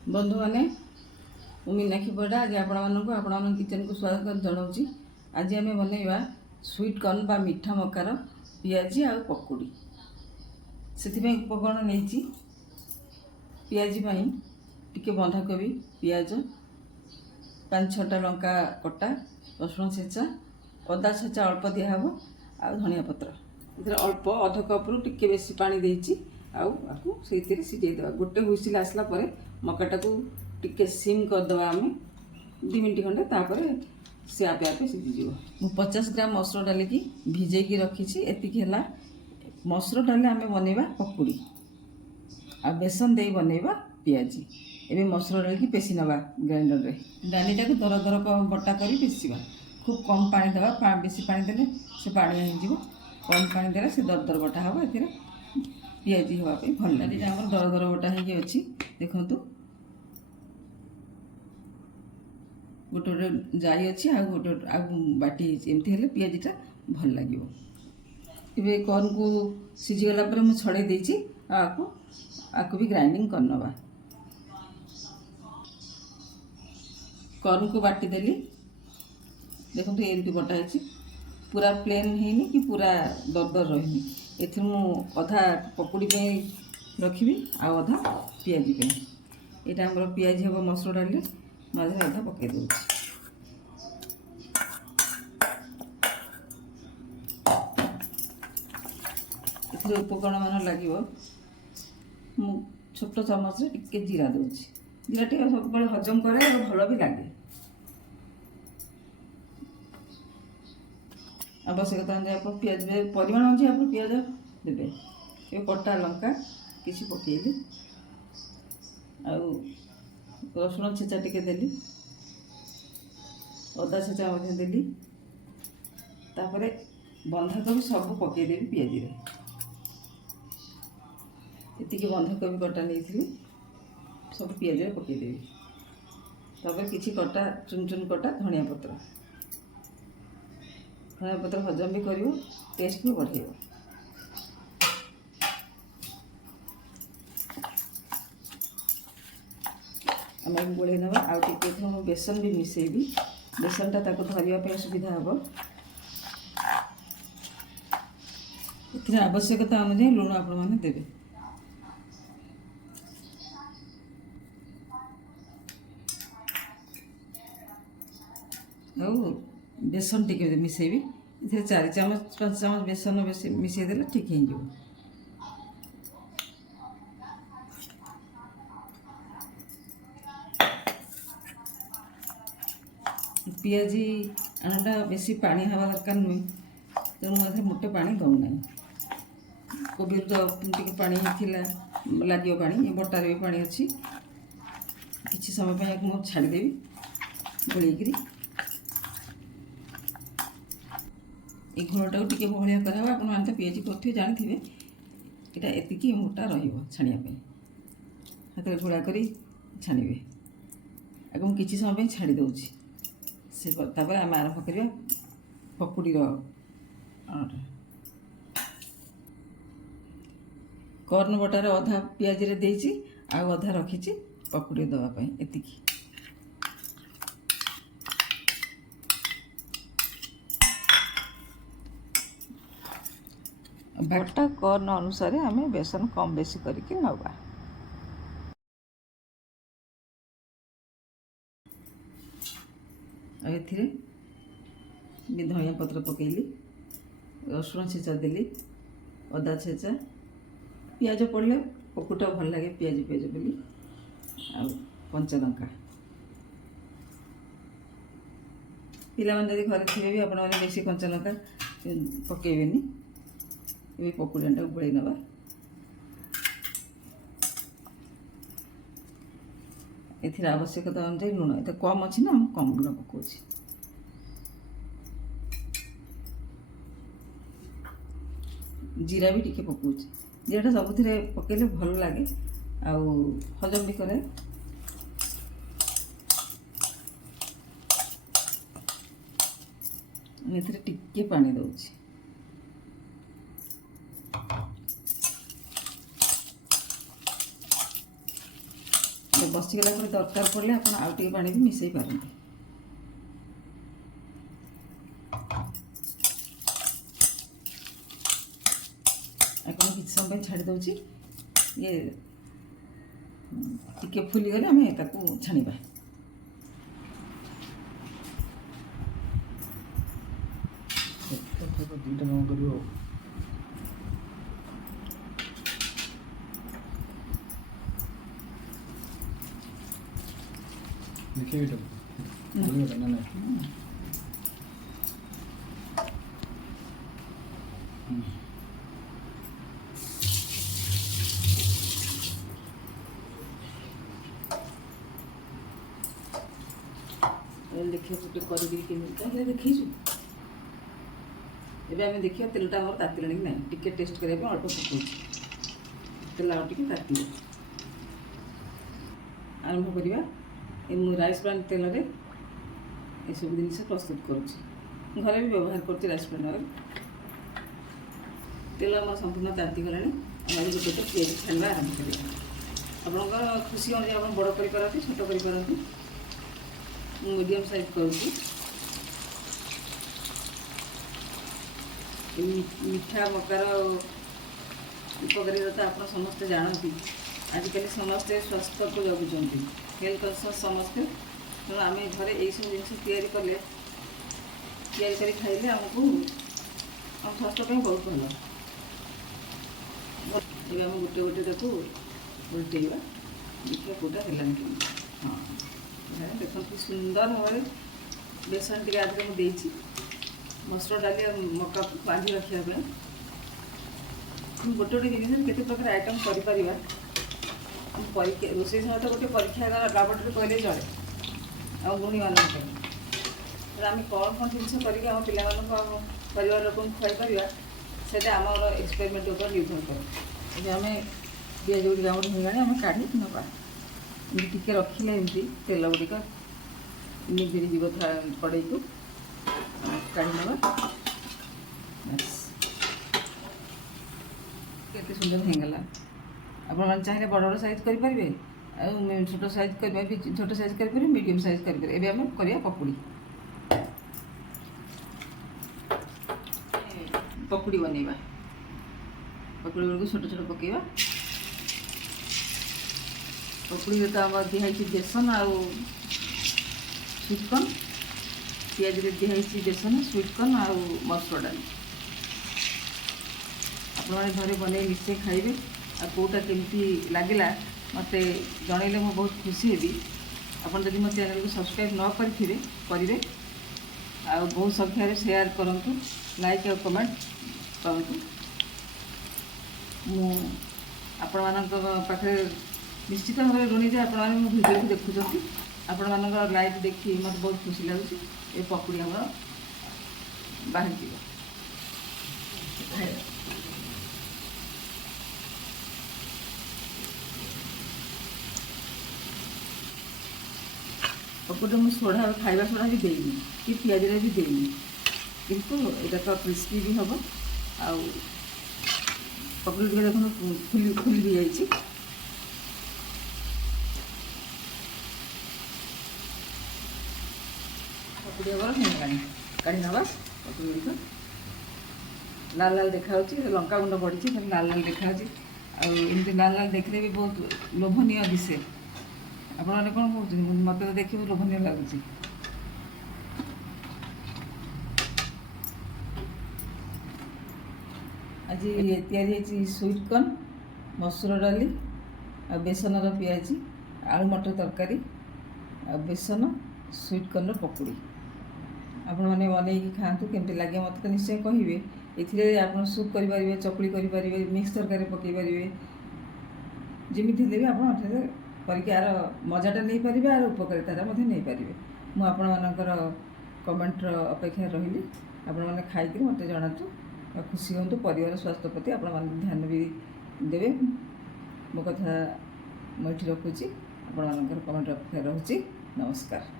बंधु मैंने मीनाक्षी पड़ा आज आपण किचन को स्वागत जनाऊँगी। आज आम बनवा स्वीट कॉर्न बा मीठा मकार पियाजी आ पकुड़ी। से उपकरण नहीं पियाजी टिके बंधाकोबी पियाज 5-6टा लंका कटा रसुण छेचा अदा छेचा अल्प दिहब आ धनिया पत्र इधर अल्प अध कप रु टिके बेसी पानी देछि आपको से सिझेदेवा। गोटे हुइसिल आसला परे मकाटा को टिके सिम करदे आम 2 मिनट खंडे तापर से आपे आपे सिझीज। 50 ग्राम मसूर डाल की भिजेकी रखी एतिकी है। मसूर डाल आम बनवा पकुड़ी आ बेसन दे बनवा पियाजी। एवं मसूर डाल की पेशी नवा ग्राइंडर रे डालीटा को दर दर बटा कर पेशिवा। खूब कम पानी देवा, बेसी पानी देले से पानी हो कम पानी देले से दर दर बटा हम ए पियाजी हाँपाई भल लगे। दर दर बटा हो देखु गोटे गोटे जाई अच्छी आ गोटे बाटी एमती हेल्ले पियाजीटा भल लगे। ये कॉर्न को सीझीगला मुझे छड़े देती आपको भी ग्राइंडिंग करनवा। कॉर्न को बाटी देली देखो एमती बटा है पूरा प्लेन है कि पूरा दरदर रही। एथि मु अधा पकुड़ी पे रखी आ अधा पियाजी पे। यहाँ आम पियाजी हम मसूर डाल मधे अधा पकई दूँ। उपकरण मान लगे मु छोट चमच टिके जीरा दूसरी। जीरा टे सब हजम करे भल भी लगे। आवश्यकता अनुसार आप पियाज परिमाण अनुसार आप पियाज देवे। ये कटा लंका किसी पकईली आ रसुण छेचा टिके देली अदा छेचा देली तापर बंधाकोबी सब पकईदेवी पियाजी रे। एतिकी बंधाकोबी कटा नहीं सब पियाज रे पकईदेवी। तापर किसी कटा चुन चुन कटा धनिया पत्र हजम भी कर टेस्ट भी बढ़े। आम गोल ना आउ बेसन भी मिसेबी। बेसनटा धरने सुविधा हम। ये आवश्यकता अनुसार लुण आपण मैंने देवे। बेसन टिके मिसेबी। इथे 4 चमच 5 चमच बेसन मिसेदेले ठीक हो। पियाजी आनाटा बेसी पानी हवा दरकार नुहे तेणु मुझे मोटे पानी दौना। कोबी तो टे पानी लगे पानी ये बटार भी पानी अच्छी किसी समय मुझे छाड़देवी गोलैक। ये घोलटा को टे बहलिया करावा। आप तो पियाजी करते जानते यहाँ एतिकी मोटा रछाणियापी हाथ में घोड़ा कर छाणवे। आगे किसी समय छाड़ी दूसरी से आम आरंभ करवा पकुड़ी कॉर्न बटार अधा पियाजी रे देछि आ अधा रखी पकुड़ी दवापाई एतिकी। बटा कॉर्न अनुसार आम बेसन कम बेसी करके नवा। ए धनिया पत्र पकईली रसुण छेचा देली अदा छेचा पियाज पड़े पकुटा भल लगे पियाज पियाज बोली आ कंचा लंका। पिला जब घर थे भी आप बेसी कंचा लंका पकईबेनी। ये पकुड़ाटा गोल नवा। ये आवश्यकता अनुसार लुण ये कम अच्छी ना कम लुण पकाऊँ। जीरा भी टिके पकाऊँ। जीराटा सब पकईले भल लगे आ हजम भी करे। ये टिके पानी दूसरी। ବସିଗଲା ପରେ ଦରକାର ପଡ଼ିଲେ ଆପଣ ଆଉ ଟିକେ ପାଣି ବି ମିଶାଇ ପାରନ୍ତି। ଆପଣ କିଛି ସମୟ ପାଇଁ ଛାଡ଼ି ଦେଉଛି, ଇଏ ଟିକେ ଫୁଲିଗଲେ ଆମେ ତାକୁ ଛାଣିବା। ଦୁଇଟା କାମ କରିବ। ଦେଖିବେ ଏଇଟା ନା ନା ଦେଖିବା ଗୋଟେ କରିବି କେମିତି ତାହେଲେ ଦେଖେଇଛୁ। ଏବେ ଆମେ ଦେଖିବା ତେଲଟା ଆମର ତାତିଲାଣି କି ନାହିଁ, ଟିକେ ଟେଷ୍ଟ କରିବା ପାଇଁ ଅଳ୍ପ ପକାଉଛି। ତେଲ ଆଉ ଟିକେ ତାତିବ। ଆରମ୍ଭ କରିବା। ମୁଁ ରାଇସ୍ ବ୍ରାନ୍ ତେଲରେ ଏସବୁ ଜିନିଷ ପ୍ରସ୍ତୁତ କରୁଛି। ଘରେ ବି ବ୍ୟବହାର କରୁଛି ରାଇସ୍ ବ୍ରାନ୍ ଅଏଲ୍। ତେଲ ଆମର ସମ୍ପୂର୍ଣ୍ଣ ତାତିଗଲାଣି। ଆମେ ଗୋଟେ ପିଆଜ ଛାଣିବା ଆରମ୍ଭ କରିବା। ଆପଣଙ୍କର ଖୁସି ଅନୁଯାୟୀ ଆପଣ ବଡ଼ କରିପାରନ୍ତି, ଛୋଟ କରିପାରନ୍ତି। ମୁଁ ମିଡ଼ିୟମ୍ ସାଇଜ୍ କରୁଛି। ମିଠା ମକାର ଉପକାରିତା ଆପଣ ସମସ୍ତେ ଜାଣନ୍ତି। ଆଜିକାଲି ସମସ୍ତେ ସ୍ୱାସ୍ଥ୍ୟକୁ ଜଗୁଛନ୍ତି, ହେଲ୍ଥ କନସିୟସ୍ ସମସ୍ତେ। ତେଣୁ ଆମେ ଘରେ ଏଇସବୁ ଜିନିଷ ତିଆରି କରି ଖାଇଲେ ଆମକୁ ଆମ ସ୍ୱାସ୍ଥ୍ୟ ପାଇଁ ବହୁତ ଭଲ। ଏବେ ଆମେ ଗୋଟେ ଗୋଟେ ତାକୁ ଉଲଟେଇବା, ଦେଖିବା କେଉଁଟା ହେଲାନି କେମିତି। ହଁ ଦେଖନ୍ତୁ ସୁନ୍ଦର ଭାବରେ ବେସନ ଟିକେ ଆଦିରେ ମୁଁ ଦେଇଛି ମସୁର ଡାଲି ଆଉ ମକାକୁ ବାନ୍ଧି ରଖିବା ପାଇଁ। ଗୋଟେ ଗୋଟେ ଜିନିଷ କେତେ ପ୍ରକାର ଆଇଟମ୍ କରିପାରିବା। ରୋଷେଇ ସମୟ ତ ଗୋଟେ ପରୀକ୍ଷାଗାର ଲାବୋରେଟୋରୀ କହିଲେ ଚଳେ ଆଉ ଗୃହିମାନଙ୍କ ପାଇଁ। ଆମେ କ'ଣ କ'ଣ ଜିନିଷ କରିକି ଆମ ପିଲାମାନଙ୍କୁ ଆମ ପରିବାର ଲୋକଙ୍କୁ ଖୁଆଇପାରିବା, ସେଇଟା ଆମର ଏକ୍ସପେରିମେଣ୍ଟ ଉପରେ ନିର୍ଭର କରେ। ଏବେ ଆମେ ପିଆଜ ଗୁଡ଼ିକ ଆମର ହେଇଗଲାଣି, ଆମେ କାଢ଼ି ନେବା। ଏମିତି ଟିକେ ରଖିଲେ ଏମିତି ତେଲ ଗୁଡ଼ିକ ନିଭିରି ଯିବ କଡ଼େଇକୁ, କାଢ଼ି ନେବା। କେତେ ସୁନ୍ଦର ହେଇଗଲା। ଆପଣମାନେ ଚାହିଁଲେ ବଡ଼ ବଡ଼ ସାଇଜ୍ କରିପାରିବେ, ଆଉ ଛୋଟ ସାଇଜ୍ କରିପାରିବେ, ଛୋଟ ସାଇଜ୍ କରିପାରିବେ, ମିଡ଼ିୟମ୍ ସାଇଜ୍ କରିପାରିବେ। ଏବେ ଆମେ କରିବା ପକୁଡ଼ି। ପକୁଡ଼ି ବନେଇବା। ପକୁଡ଼ି ଗୁଡ଼ିକୁ ଛୋଟ ଛୋଟ ପକାଇବା। ପକୁଡ଼ିରେ ତ ଆମର ଦିଆହେଇଛି ବେସନ ଆଉ ସୁଇଟ୍କର୍ଣ୍ଣ। ପିଆଜରେ ଦିଆହେଇଛି ବେସନ, ସୁଇଟ୍କର୍ଣ୍ଣ ଆଉ ମସୁର ଡାଲି। ଆପଣମାନେ ଘରେ ବନେଇ ନିଶ୍ଚୟ ଖାଇବେ। ଆଉ କେଉଁଟା କେମିତି ଲାଗିଲା ମୋତେ ଜଣାଇଲେ ମୁଁ ବହୁତ ଖୁସି ହେବି। ଆପଣ ଯଦି ମୋ ଚ୍ୟାନେଲକୁ ସବସ୍କ୍ରାଇବ୍ ନ କରିଥିବେ କରିବେ, ଆଉ ବହୁତ ସଂଖ୍ୟାରେ ସେୟାର କରନ୍ତୁ, ଲାଇକ୍ ଆଉ କମେଣ୍ଟ କରନ୍ତୁ। ମୁଁ ଆପଣମାନଙ୍କ ପାଖରେ ନିଶ୍ଚିତ ଭାବରେ ଋଣୀ ଯେ ଆପଣମାନେ ମୋ ଭିଡ଼ିଓକୁ ଦେଖୁଛନ୍ତି। ଆପଣମାନଙ୍କ ଲାଇକ୍ ଦେଖି ମୋତେ ବହୁତ ଖୁସି ଲାଗୁଛି। ଏ ପକୁଡ଼ି ଆମର ବାହାରିଯିବ। ପକୁଡ଼ିରେ ମୁଁ ସୋଢ଼ା ଖାଇବା ସୋଢ଼ା ବି ଦେଇନି, କି ପିଆଜରେ ବି ଦେଇନି, କିନ୍ତୁ ଏଇଟା ତ କ୍ରିସ୍ପି ବି ହେବ। ଆଉ ପକୁଡ଼ି ଟିକେ ଦେଖନ୍ତୁ ଫୁଲି ବି ଯାଇଛି। ପକୁଡ଼ି ଆମର ହେଇଗଲାଣି, କାଢ଼ି ନେବା। ପକୁଡ଼ି ଗୁଡ଼ିକ ଲାଲ ଲାଲ ଦେଖାହେଉଛି, ଲଙ୍କାଗୁଣ୍ଡ ପଡ଼ିଛି, ଲାଲ ଲାଲ ଦେଖାହେଉଛି। ଆଉ ଏମିତି ଲାଲ ଲାଲ ଦେଖିଲେ ବି ବହୁତ ଲୋଭନୀୟ ଦିଶେ। ଆପଣମାନେ କ'ଣ କହୁଛନ୍ତି? ମୋତେ ତ ଦେଖିବାକୁ ଲୋଭନୀୟ ଲାଗୁଛି। ଆଜି ତିଆରି ହେଇଛି ସୁଇଟ୍କର୍ଣ୍ଣ, ମସୁର ଡାଲି ଆଉ ବେସନର ପିଆଜି, ଆଳୁ ମଟର ତରକାରୀ ଆଉ ବେସନ ସୁଇଟ୍କର୍ଣ୍ଣର ପକୁଡ଼ି। ଆପଣମାନେ ବନେଇକି ଖାଆନ୍ତୁ, କେମିତି ଲାଗେ ମୋତେ ତ ନିଶ୍ଚୟ କହିବେ। ଏଥିରେ ଆପଣ ସୁପ୍ କରିପାରିବେ, ଚକୁଳି କରିପାରିବେ, ମିକ୍ସ ତରକାରୀ ପକାଇ ପାରିବେ। ଯେମିତି ହେଲେ ବି ଆପଣ ଏଠାରେ କରିକି ଆର ମଜାଟା ନେଇପାରିବେ, ଆର ଉପକାରିତାଟା ମଧ୍ୟ ନେଇପାରିବେ। ମୁଁ ଆପଣମାନଙ୍କର କମେଣ୍ଟର ଅପେକ୍ଷାରେ ରହିଲି। ଆପଣମାନେ ଖାଇକରି ମୋତେ ଜଣାନ୍ତୁ ଆଉ ଖୁସି ହୁଅନ୍ତୁ। ପରିବାର ସ୍ୱାସ୍ଥ୍ୟ ପ୍ରତି ଆପଣମାନେ ଧ୍ୟାନ ବି ଦେବେ। ମୋ କଥା ମୁଁ ଏଠି ରଖୁଛି। ଆପଣମାନଙ୍କର କମେଣ୍ଟ ଅପେକ୍ଷାରେ ରହୁଛି। ନମସ୍କାର।